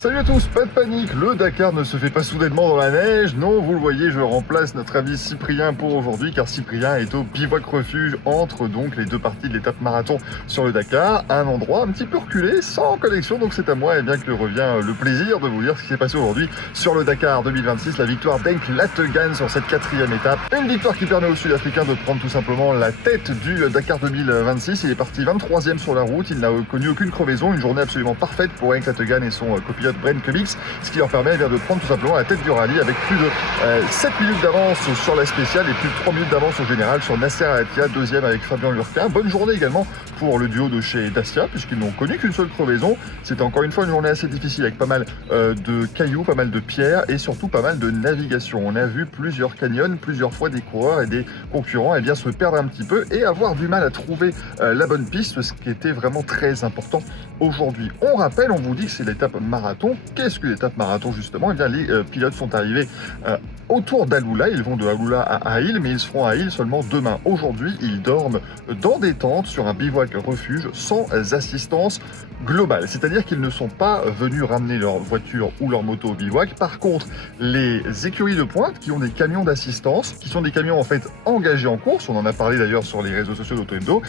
Salut à tous, pas de panique, le Dakar ne se fait pas soudainement dans la neige. Non, vous le voyez, je remplace notre ami Cyprien pour aujourd'hui, car Cyprien est au bivouac refuge entre donc les deux parties de l'étape marathon sur le Dakar, un endroit un petit peu reculé, sans connexion. Donc c'est à moi bien que revient le plaisir de vous dire ce qui s'est passé aujourd'hui sur le Dakar 2026, la victoire d'Henk Lategan sur cette quatrième étape. Une victoire qui permet aux Sud-Africains de prendre tout simplement la tête du Dakar 2026. Il est parti 23e sur la route, il n'a connu aucune crevaison, une journée absolument parfaite pour Henk Lategan et son copilote Brent Kubica, ce qui leur permet de prendre tout simplement la tête du rallye avec plus de 7 minutes d'avance sur la spéciale et plus de 3 minutes d'avance au général sur Nasser Al-Attiyah, deuxième avec Fabien Lurquin. Bonne journée également pour le duo de chez Dacia, puisqu'ils n'ont connu qu'une seule crevaison. C'était encore une fois une journée assez difficile avec pas mal de cailloux, pas mal de pierres et surtout pas mal de navigation. On a vu plusieurs canyons, plusieurs fois des coureurs et des concurrents se perdre un petit peu et avoir du mal à trouver la bonne piste, ce qui était vraiment très important aujourd'hui. On rappelle, on vous dit que c'est l'étape marathon. Qu'est-ce que l'étape marathon justement? Les pilotes sont arrivés autour d'Aloula, ils vont de Aloula à Haïl, mais ils seront à Haïl seulement demain. Aujourd'hui, ils dorment dans des tentes sur un bivouac refuge sans assistance globale, c'est-à-dire qu'ils ne sont pas venus ramener leur voiture ou leur moto au bivouac. Par contre, les écuries de pointe qui ont des camions d'assistance, qui sont des camions en fait engagés en course, on en a parlé d'ailleurs sur les réseaux sociaux d'Auto-Endo,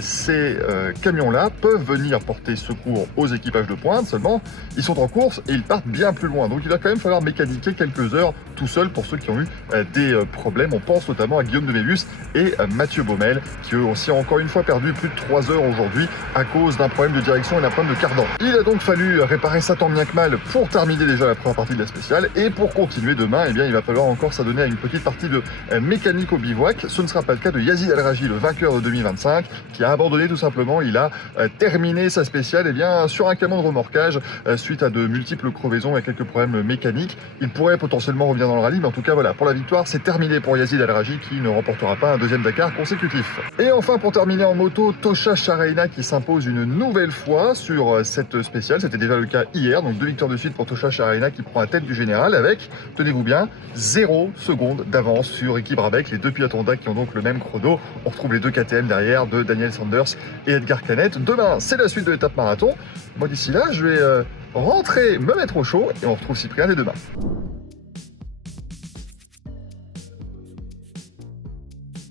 ces camions-là peuvent venir porter secours aux équipages de pointe, seulement ils sont en course et ils partent bien plus loin. Donc il va quand même falloir mécaniquer quelques heures tout seul pour ceux qui ont eu des problèmes. On pense notamment à Guillaume de Mélius et Mathieu Baumel, qui eux aussi ont encore une fois perdu plus de 3 heures aujourd'hui à cause d'un problème de direction et d'un problème de cardan. Il a donc fallu réparer ça tant bien que mal pour terminer déjà la première partie de la spéciale, et pour continuer demain, il va falloir encore s'adonner à une petite partie de mécanique au bivouac. Ce ne sera pas le cas de Yazid Al-Raji, le vainqueur de 2025, qui a abandonné tout simplement. Il a terminé sa spéciale sur un camion de remorquage suite à de multiples crevaisons et quelques problèmes mécaniques. Il pourrait potentiellement revenir dans le rallye, mais en tout cas voilà, pour la victoire, c'est terminé pour Yazid Al-Raji, qui ne remportera pas un deuxième Dakar consécutif. Et enfin, pour terminer en moto, Tosha Sharaina qui s'impose une nouvelle fois sur cette spéciale. C'était déjà le cas hier, donc 2 victoires de suite pour Tosha Sharaina qui prend la tête du général avec, tenez-vous bien, 0 seconde d'avance sur Ricky Brabec, les deux pilotes Honda qui ont donc le même chrono. On retrouve les deux KTM derrière de Daniel Sanders et Edgar Canet. Demain, c'est la suite de l'étape marathon. Moi d'ici là, je vais rentrer, me mettre au chaud et on retrouve Cyprien dès demain.